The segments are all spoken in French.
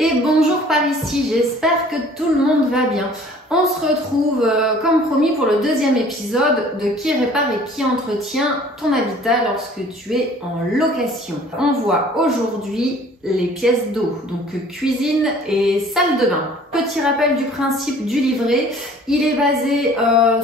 Et bonjour par ici, j'espère que tout le monde va bien. On se retrouve comme promis pour le deuxième épisode de Qui répare et qui entretient ton habitat lorsque tu es en location. On voit aujourd'hui les pièces d'eau, donc cuisine et salle de bain. Petit rappel du principe du livret, il est basé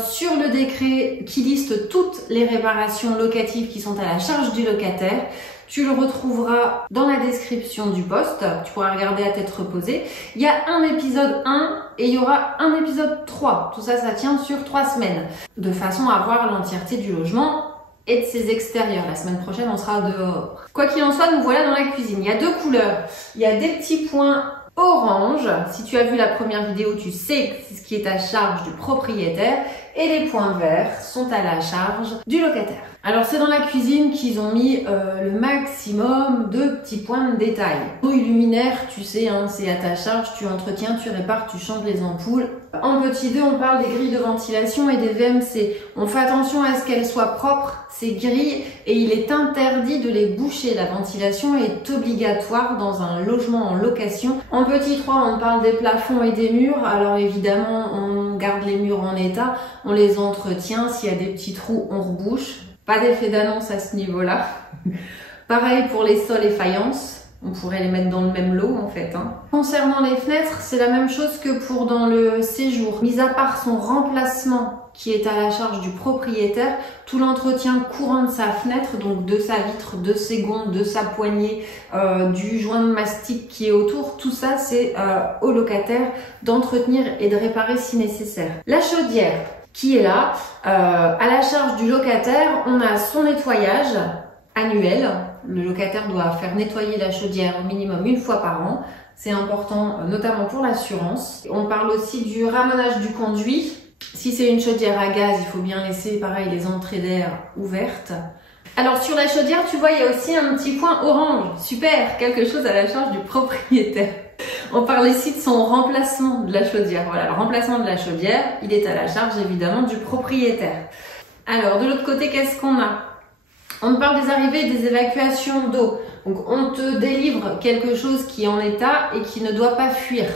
sur le décret qui liste toutes les réparations locatives qui sont à la charge du locataire. Tu le retrouveras dans la description du post, tu pourras regarder à tête reposée. Il y a un épisode 1 et il y aura un épisode 3. Tout ça, ça tient sur 3 semaines, de façon à voir l'entièreté du logement et de ses extérieurs. La semaine prochaine, on sera dehors. Quoi qu'il en soit, nous voilà dans la cuisine. Il y a deux couleurs. Il y a des petits points orange. Si tu as vu la première vidéo, tu sais que c'est ce qui est à charge du propriétaire. Et les points verts sont à la charge du locataire. Alors c'est dans la cuisine qu'ils ont mis le maximum de petits points de détail. Grilles luminaires, tu sais, hein, c'est à ta charge, tu entretiens, tu répares, tu changes les ampoules. En petit 2, on parle des grilles de ventilation et des VMC. On fait attention à ce qu'elles soient propres, ces grilles, et il est interdit de les boucher. La ventilation est obligatoire dans un logement en location. En petit 3, on parle des plafonds et des murs. Alors évidemment, on garde les murs en état, on les entretient. S'il y a des petits trous, on rebouche. Pas d'effet d'annonce à ce niveau-là. Pareil pour les sols et faïences. On pourrait les mettre dans le même lot en fait. Concernant les fenêtres, c'est la même chose que pour dans le séjour. Mis à part son remplacement qui est à la charge du propriétaire, tout l'entretien courant de sa fenêtre, donc de sa vitre, de ses gonds, de sa poignée, du joint de mastic qui est autour, tout ça c'est au locataire d'entretenir et de réparer si nécessaire. La chaudière qui est là, à la charge du locataire, on a son nettoyage annuel. Le locataire doit faire nettoyer la chaudière au minimum une fois par an. C'est important, notamment pour l'assurance. On parle aussi du ramonage du conduit. Si c'est une chaudière à gaz, il faut bien laisser, pareil, les entrées d'air ouvertes. Alors sur la chaudière, tu vois, il y a aussi un petit point orange. Super, quelque chose à la charge du propriétaire. On parle ici de son remplacement de la chaudière. Voilà, le remplacement de la chaudière, il est à la charge évidemment du propriétaire. Alors de l'autre côté, qu'est-ce qu'on a? On parle des arrivées et des évacuations d'eau. Donc on te délivre quelque chose qui est en état et qui ne doit pas fuir.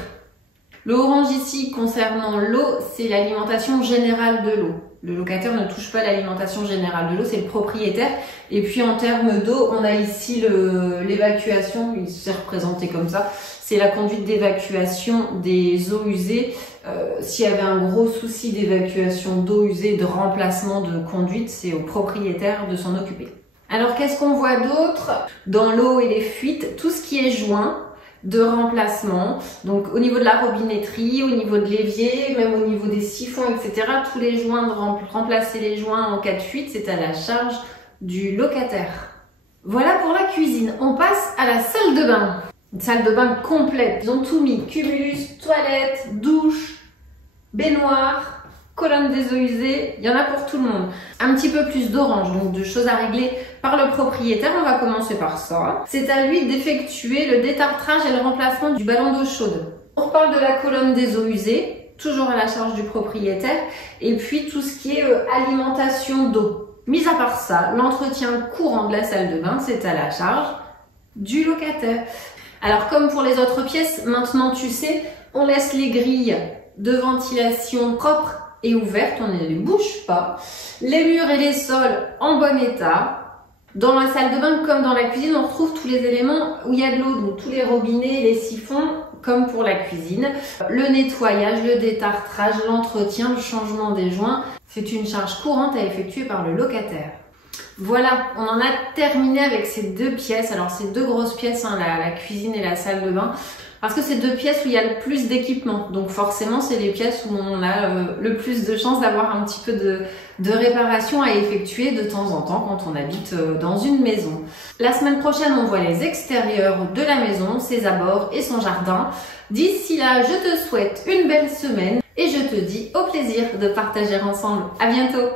Le orange ici, concernant l'eau, c'est l'alimentation générale de l'eau. Le locataire ne touche pas l'alimentation générale de l'eau, c'est le propriétaire. Et puis en termes d'eau, on a ici l'évacuation, il s'est représenté comme ça. C'est la conduite d'évacuation des eaux usées. S'il y avait un gros souci d'évacuation d'eau usée, de remplacement de conduite, c'est au propriétaire de s'en occuper. Alors qu'est-ce qu'on voit d'autre dans l'eau et les fuites? Tout ce qui est joint de remplacement, donc au niveau de la robinetterie, au niveau de l'évier, même au niveau des siphons, etc. Tous les joints, de remplacer les joints en cas de fuite, c'est à la charge du locataire. Voilà pour la cuisine. On passe à la salle de bain. Une salle de bain complète. Ils ont tout mis. Cumulus, toilette, douche, baignoire, colonne des eaux usées. Il y en a pour tout le monde. Un petit peu plus d'orange, donc de choses à régler par le propriétaire. On va commencer par ça. C'est à lui d'effectuer le détartrage et le remplacement du ballon d'eau chaude. On reparle de la colonne des eaux usées, toujours à la charge du propriétaire. Et puis tout ce qui est alimentation d'eau. Mis à part ça, l'entretien courant de la salle de bain, c'est à la charge du locataire. Alors comme pour les autres pièces, maintenant tu sais, on laisse les grilles de ventilation propres et ouvertes, on ne les bouge pas. Les murs et les sols en bon état. Dans la salle de bain comme dans la cuisine, on retrouve tous les éléments où il y a de l'eau, donc tous les robinets, les siphons, comme pour la cuisine. Le nettoyage, le détartrage, l'entretien, le changement des joints, c'est une charge courante à effectuer par le locataire. Voilà, on en a terminé avec ces deux pièces. Alors c'est deux grosses pièces, hein, la cuisine et la salle de bain. Parce que c'est deux pièces où il y a le plus d'équipement. Donc forcément, c'est les pièces où on a le plus de chances d'avoir un petit peu de réparation à effectuer de temps en temps quand on habite dans une maison. La semaine prochaine, on voit les extérieurs de la maison, ses abords et son jardin. D'ici là, je te souhaite une belle semaine et je te dis au plaisir de partager ensemble. À bientôt!